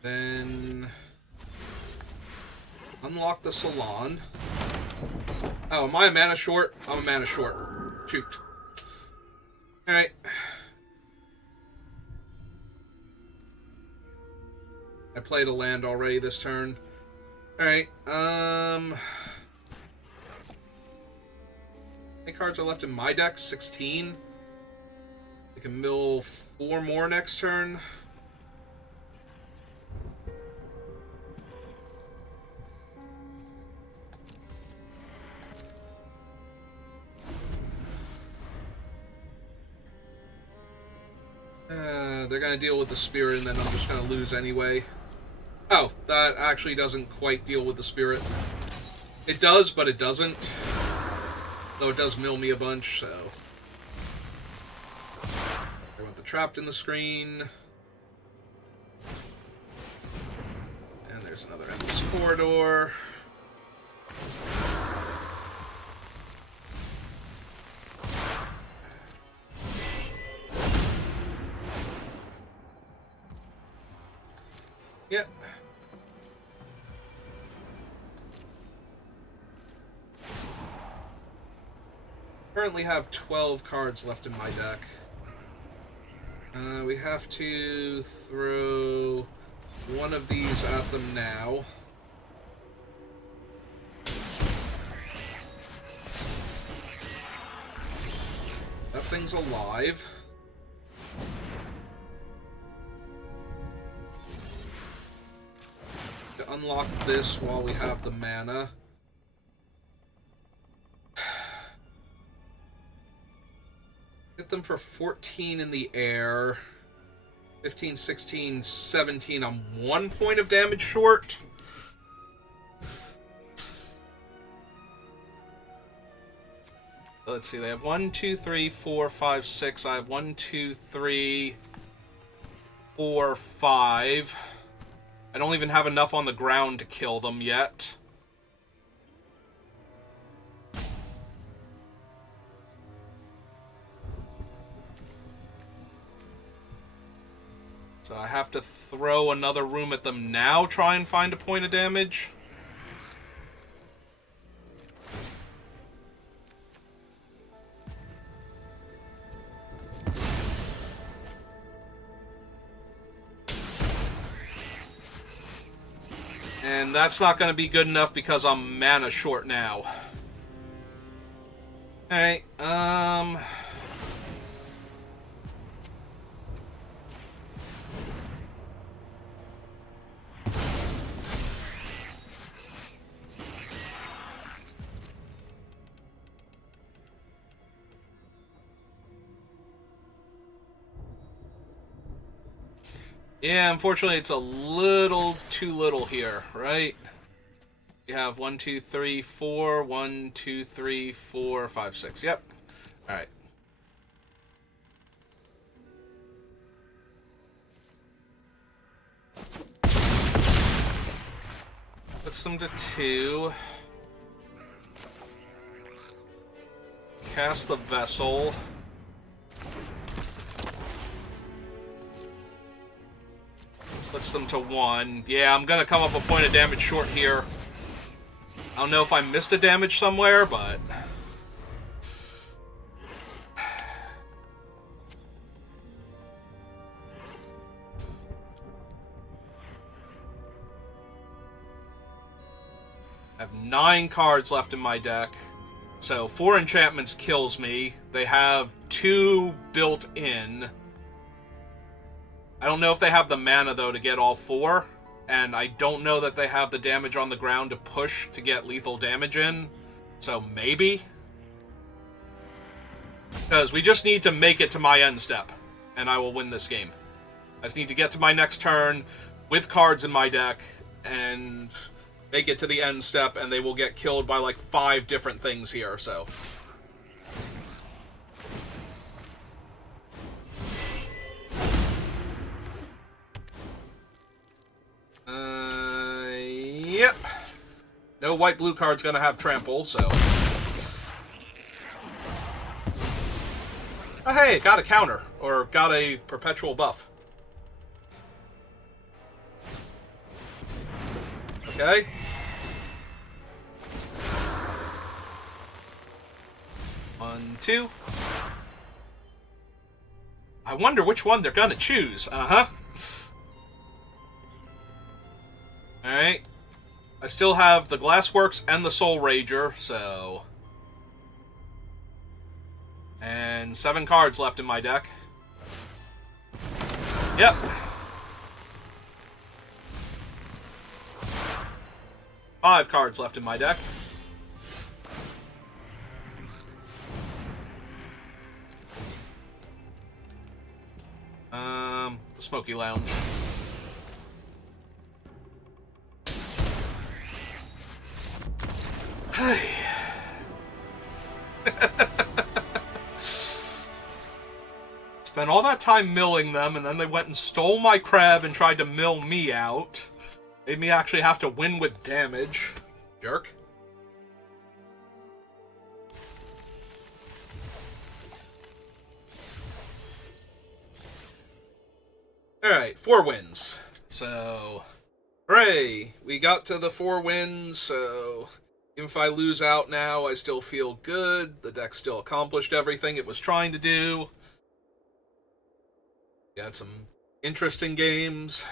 Then unlock the salon. Oh, am I a mana short? I'm a mana short. Shoot. Alright. I played a land already this turn. Alright, how many cards are left in my deck? 16. I can mill 4 more next turn. They're going to deal with the spirit, and then I'm just going to lose anyway. Oh, that actually doesn't quite deal with the spirit. It does, but it doesn't. Though it does mill me a bunch, so... I want the trapped in the screen. And there's another endless corridor. Yep. Currently have 12 cards left in my deck. We have to throw one of these at them now. That thing's alive. To unlock this while we have the mana. Hit them for 14 in the air. 15, 16, 17. I'm 1 point of damage short. Let's see, they have 1, 2, 3, 4, 5, 6. I have 1, 2, 3, 4, 5. I don't even have enough on the ground to kill them yet. So I have to throw another room at them now, try and find a point of damage. And that's not going to be good enough because I'm mana short now. Alright, yeah, unfortunately, it's a little too little here, right? You have 1, 2, 3, 4. 1, 2, 3, 4, 5, 6. Yep. All right. Puts them to 2. Cast the vessel. Puts them to 1. Yeah, I'm gonna come up a point of damage short here. I don't know if I missed a damage somewhere, but... I have 9 cards left in my deck. So 4 enchantments kills me. They have 2 built in. I don't know if they have the mana, though, to get all 4. and I don't know that they have the damage on the ground to push to get lethal damage in, so maybe. Because we just need to make it to my end step, and I will win this game. I just need to get to my next turn with cards in my deck, and make it to the end step, and they will get killed by like 5 different things here, so... Yep. No white-blue card's gonna have trample, so... Oh, hey, got a counter, or got a perpetual buff. Okay. One, two. I wonder which one they're gonna choose. Uh-huh. Alright. I still have the Glassworks and the Soul Rager, so... And 7 cards left in my deck. Yep. Five cards left in my deck. The Smoky Lounge. Spent all that time milling them, and then they went and stole my crab and tried to mill me out. Made me actually have to win with damage. Jerk. Alright, 4 wins. So, hooray! We got to the 4 wins, so even if I lose out now, I still feel good. The deck still accomplished everything it was trying to do. Got some interesting games.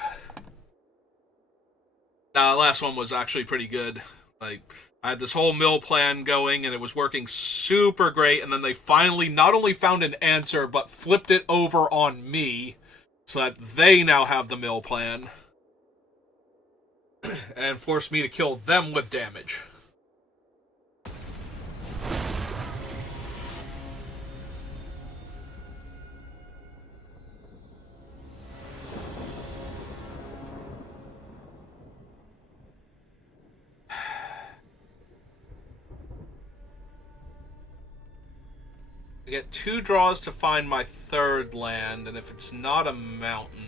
Last one was actually pretty good. Like, I had this whole mill plan going, and it was working super great, and then they finally not only found an answer, but flipped it over on me, so that they now have the mill plan. And forced me to kill them with damage. I get 2 draws to find my 3rd land, and if it's not a mountain...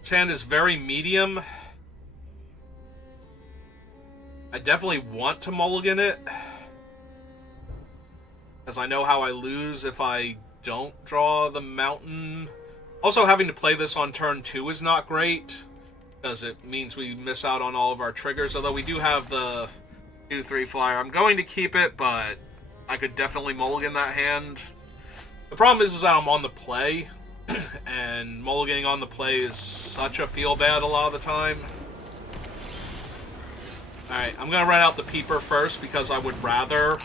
Sand is very medium. I definitely want to mulligan it, because I know how I lose if I don't draw the mountain. Also, having to play this on turn 2 is not great, because it means we miss out on all of our triggers, although we do have the 2-3 flyer. I'm going to keep it, but I could definitely mulligan that hand. The problem is that I'm on the play, and mulliganing on the play is such a feel-bad a lot of the time. Alright, I'm going to run out the Peeper first, because I would rather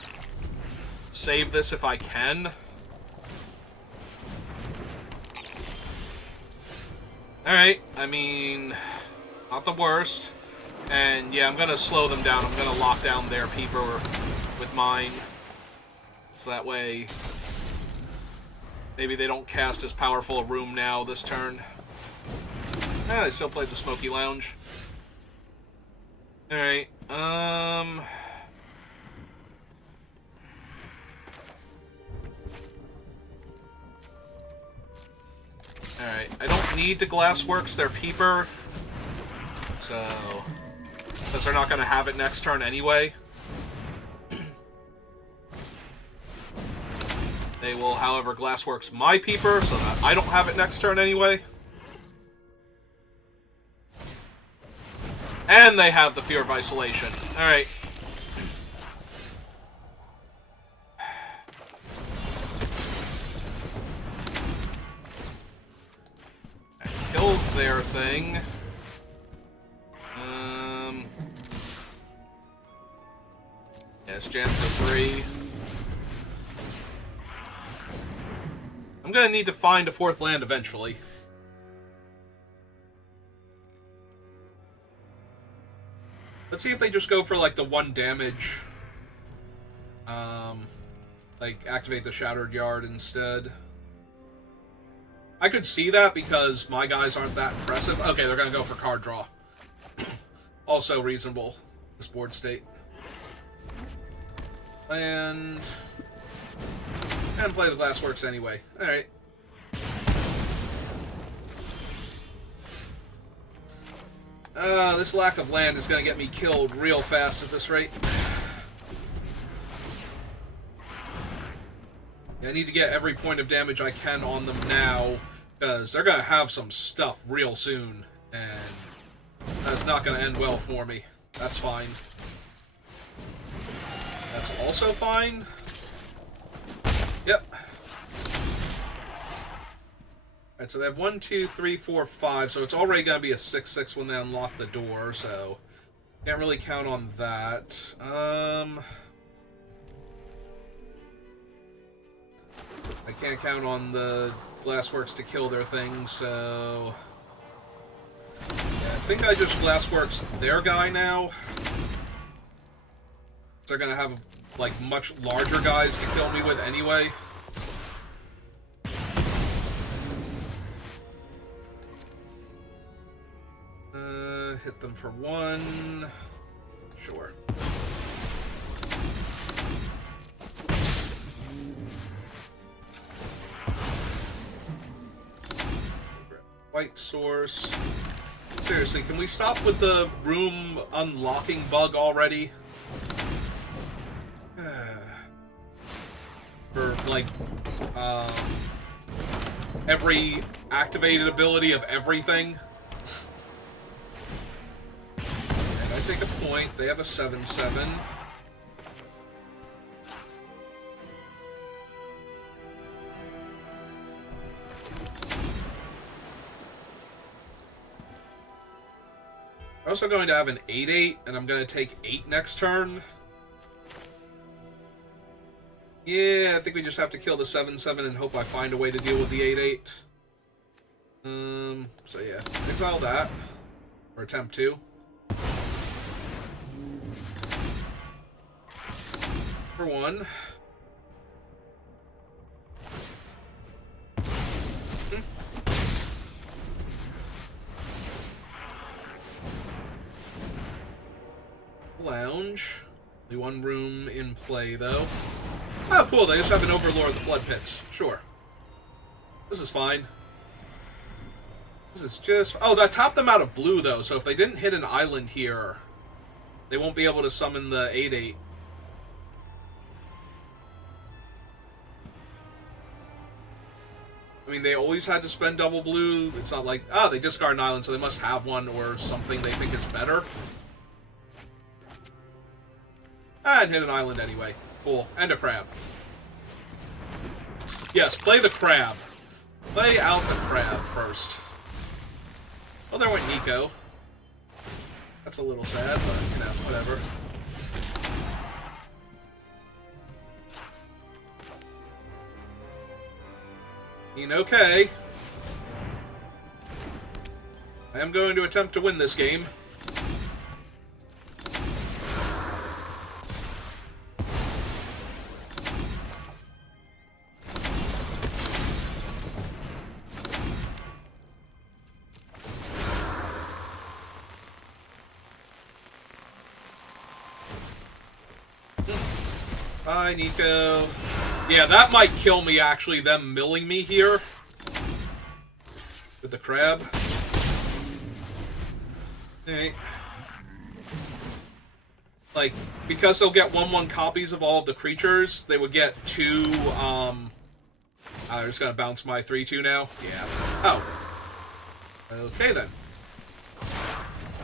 save this if I can. Alright, I mean, not the worst. And yeah, I'm going to slow them down. I'm going to lock down their Peeper with mine. So that way, maybe they don't cast as powerful a room now this turn. I still played the Smoky Lounge. Alright, alright, I don't need to Glassworks their Peeper, so, because they're not going to have it next turn anyway. They will, however, Glassworks my Peeper, so that I don't have it next turn anyway. And they have the Fear of Isolation. Alright. Killed their thing. Yes, jam for 3. I'm gonna need to find a 4th land eventually. Let's see if they just go for, like, the 1 damage. Like, activate the Shattered Yard instead. I could see that because my guys aren't that impressive. Okay, they're gonna go for card draw. Also reasonable, this board state. And play the Glassworks anyway. Alright. This lack of land is going to get me killed real fast at this rate. I need to get every point of damage I can on them now, because they're going to have some stuff real soon, and that's not going to end well for me. That's fine. That's also fine. Yep. Alright, so they have 1, 2, 3, 4, 5, so it's already going to be a 6/6 when they unlock the door, so can't really count on that. I can't count on the Glassworks to kill their things, so yeah, I think I just Glassworks their guy now. They're going to have, like, much larger guys to kill me with anyway. Hit them for 1. Sure. White source. Seriously, can we stop with the room unlocking bug already? For, like, every activated ability of everything. And I take a point. They have a 7/7. I'm also going to have an 8/8, and I'm going to take 8 next turn. Yeah, I think we just have to kill the 7/7 and hope I find a way to deal with the 8/8. So yeah, exile that. Or attempt to. For 1. Lounge. Only 1 room in play, though. Oh, cool, they just have an Overlord of the Flood Pits. Sure. This is fine. This is just... Oh, that topped them out of blue, though, so if they didn't hit an island here, they won't be able to summon the 8/8. I mean, they always had to spend double blue. It's not like, oh, they discard an island, so they must have one or something they think is better. And hit an island anyway. Cool. And a crab. Yes, play the crab. Play out the crab first. Oh, there went Nico. That's a little sad, but, you know, whatever. I mean, okay. I am going to attempt to win this game. Bye, Nico. Yeah, that might kill me, actually, them milling me here. With the crab. Alright. Like, because they'll get 1/1 copies of all of the creatures, they would get 2, they're just gonna bounce my 3/2 now? Yeah. Oh. Okay, then.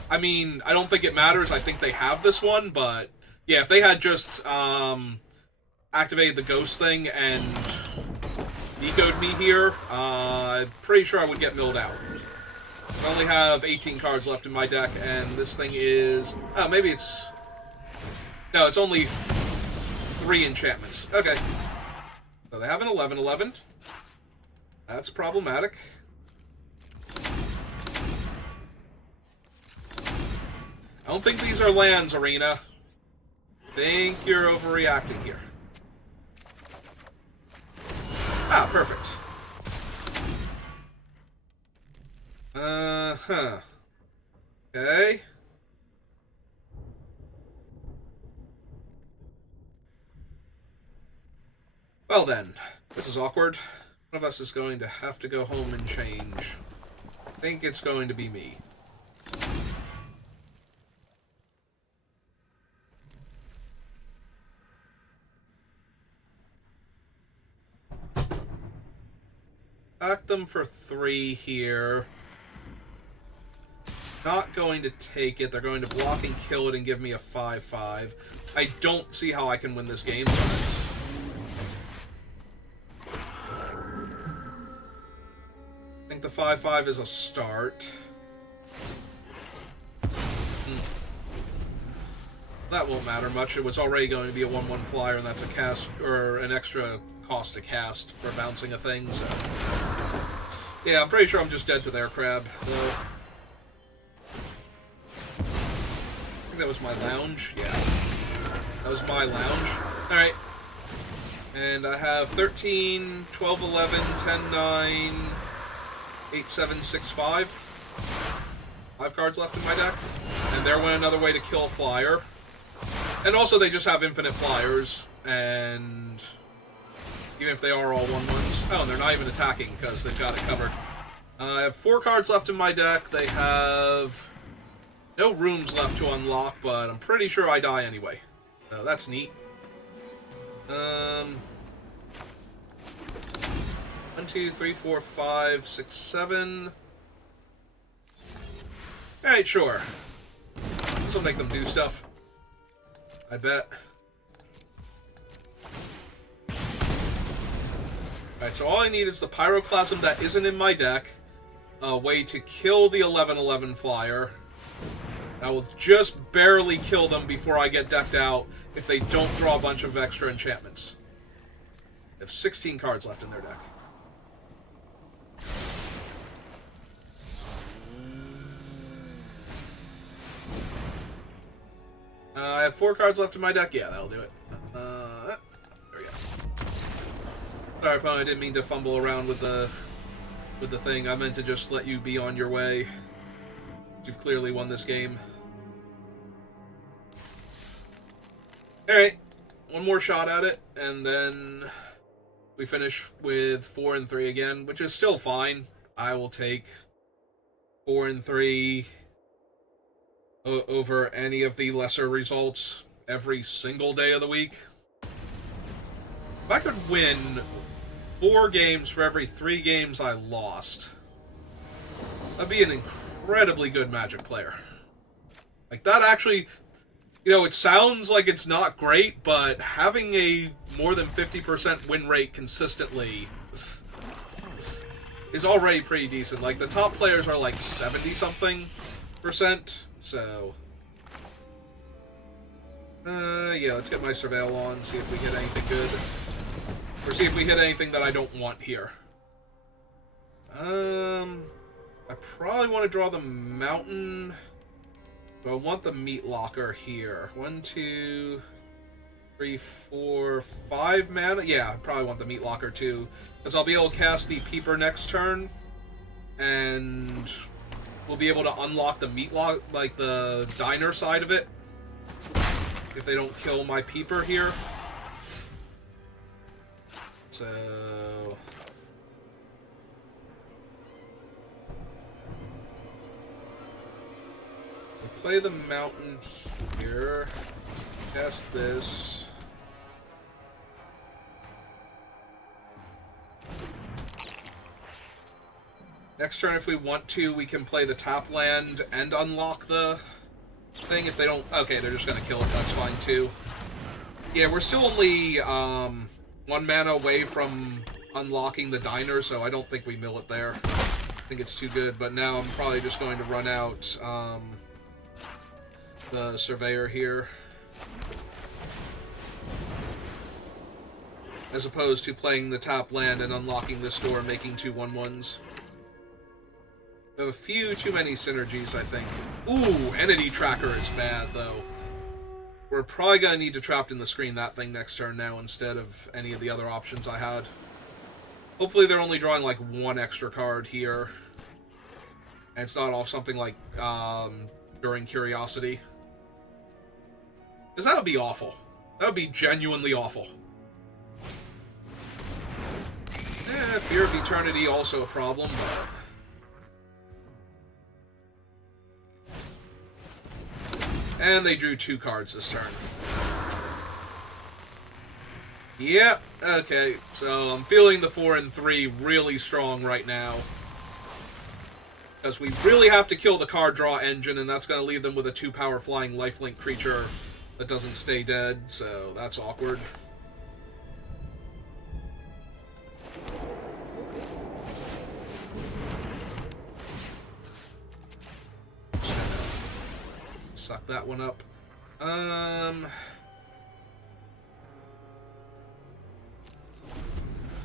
I mean, I don't think it matters. I think they have this one, but... Yeah, if they had just, activated the ghost thing and Nico'd me here, I'm pretty sure I would get milled out. I only have 18 cards left in my deck, and this thing is... Oh, maybe it's... No, it's only 3 enchantments. Okay. So they have an 11/11. That's problematic. I Don't think these are lands, Arena. Think you're overreacting here. Ah, perfect. Uh-huh. Okay. Well then, this is awkward. One of us is going to have to go home and change. I think it's going to be me. Back them for 3 here. Not going to take it. They're going to block and kill it and give me a 5/5. I don't see how I can win this game, but... I think the 5/5 is a start. That won't matter much. It was already going to be a 1/1 flyer, and that's a cast, or an extra cost to cast for bouncing a thing, so... Yeah, I'm pretty sure I'm just dead to their crab, though. I think that was my lounge. Yeah. That was my lounge. Alright. And I have 13, 12, 11, 10, 9, 8, 7, 6, 5. 5 cards left in my deck. And there went another way to kill a flyer. And also they just have infinite flyers, and... even if they are all 1/1s. Oh, and they're not even attacking because they've got it covered. I have 4 cards left in my deck. They have no rooms left to unlock, but I'm pretty sure I die anyway. So that's neat. 1, 2, 3, 4, 5, 6, 7. Alright, sure. This will make them do stuff. I bet. Alright, so all I need is the Pyroclasm that isn't in my deck, a way to kill the 11/11 flyer. I will just barely kill them before I get decked out if they don't draw a bunch of extra enchantments. They have 16 cards left in their deck. I have 4 cards left in my deck. Yeah, that'll do it. There we go. Sorry, opponent, I didn't mean to fumble around with the thing. I meant to just let you be on your way. You've clearly won this game. Alright, one more shot at it, and then we finish with 4 and 3 again, which is still fine. I will take 4 and 3 over any of the lesser results every single day of the week. If I could win 4 games for every 3 games I lost, that'd be an incredibly good Magic player. Like, that actually... You know, it sounds like it's not great, but having a more than 50% win rate consistently is already pretty decent. Like, the top players are like 70-something%, so... yeah, let's get my Surveil on, see if we hit anything good. Or see if we hit anything that I don't want here. I probably want to draw the Mountain... But I want the Meat Locker here. 1, 2, 3, 4, 5 mana. Yeah, I probably want the Meat Locker too, because I'll be able to cast the Peeper next turn, and we'll be able to unlock the Meat Lock, like the diner side of it, if they don't kill my Peeper here. So... play the Mountain here. Cast this. Next turn, if we want to, we can play the tap land and unlock the thing. If they don't... Okay, they're just going to kill it. That's fine, too. Yeah, we're still only 1 mana away from unlocking the diner, so I don't think we mill it there. I think it's too good, but now I'm probably just going to run out... the Surveyor here, as opposed to playing the top land and unlocking this door and making 2 1/1s. We have a few too many synergies, I think. Ooh, Entity Tracker is bad, though. We're probably going to need to Trapped in the Screen that thing next turn now instead of any of the other options I had. Hopefully they're only drawing, like, one extra card here. And it's not off something like, During Curiosity. Because that would be awful. That would be genuinely awful. Fear of Eternity also a problem, but... And they drew 2 cards this turn. Yep, okay. So I'm feeling the 4 and 3 really strong right now. Because we really have to kill the card draw engine, and that's going to leave them with a 2-power flying lifelink creature that doesn't stay dead, so that's awkward. Suck that one up.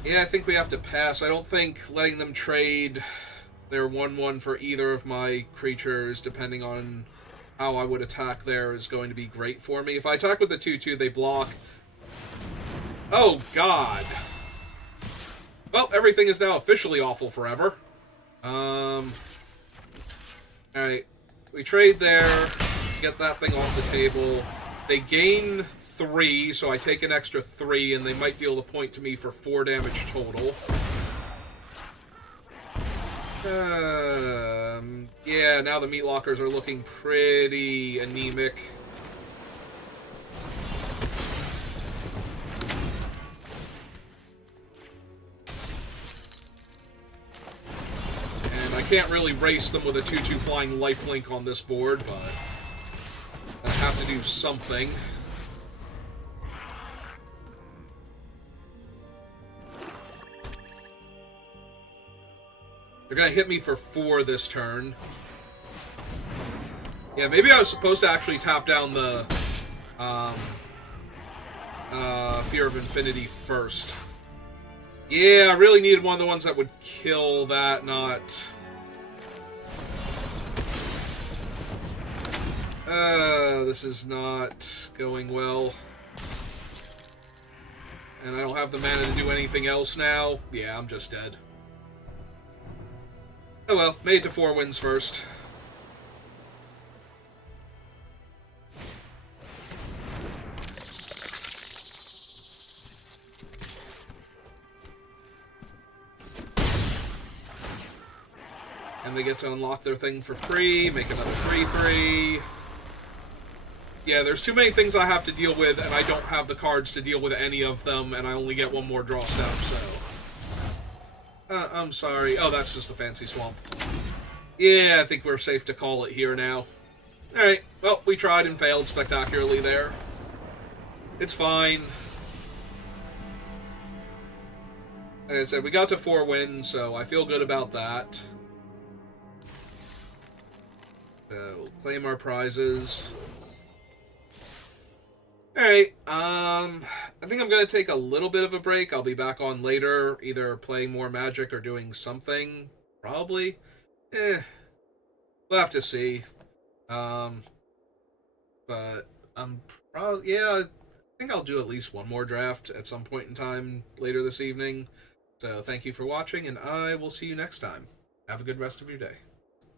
Yeah, I think we have to pass. I don't think letting them trade their 1/1 for either of my creatures, depending on how I would attack there, is going to be great for me. If I attack with the 2/2, they block. Oh, God. Well, everything is now officially awful forever. Alright. We trade there. Get that thing off the table. They gain 3, so I take an extra 3, and they might deal the point to me for 4 damage total. Yeah, now the meat lockers are looking pretty anemic. And I can't really race them with a 2/2 flying lifelink on this board, but I have to do something. They're going to hit me for 4 this turn. Yeah, maybe I was supposed to actually tap down the Fear of Infinity first. Yeah, I really needed one of the ones that would kill that, not... this is not going well. And I don't have the mana to do anything else now. Yeah, I'm just dead. Oh well, made it to 4 wins first. And they get to unlock their thing for free, make another 3/3. Yeah, there's too many things I have to deal with, and I don't have the cards to deal with any of them, and I only get 1 more draw step, so... I'm sorry. Oh, that's just the Fancy Swamp. Yeah, I think we're safe to call it here now. Alright, well, we tried and failed spectacularly there. It's fine. Like I said, we got to 4 wins, so I feel good about that. So, we'll claim our prizes. Alright, I think I'm going to take a little bit of a break. I'll be back on later, either playing more Magic or doing something. Probably. We'll have to see. But I'm probably... Yeah, I think I'll do at least 1 more draft at some point in time later this evening. So thank you for watching, and I will see you next time. Have a good rest of your day.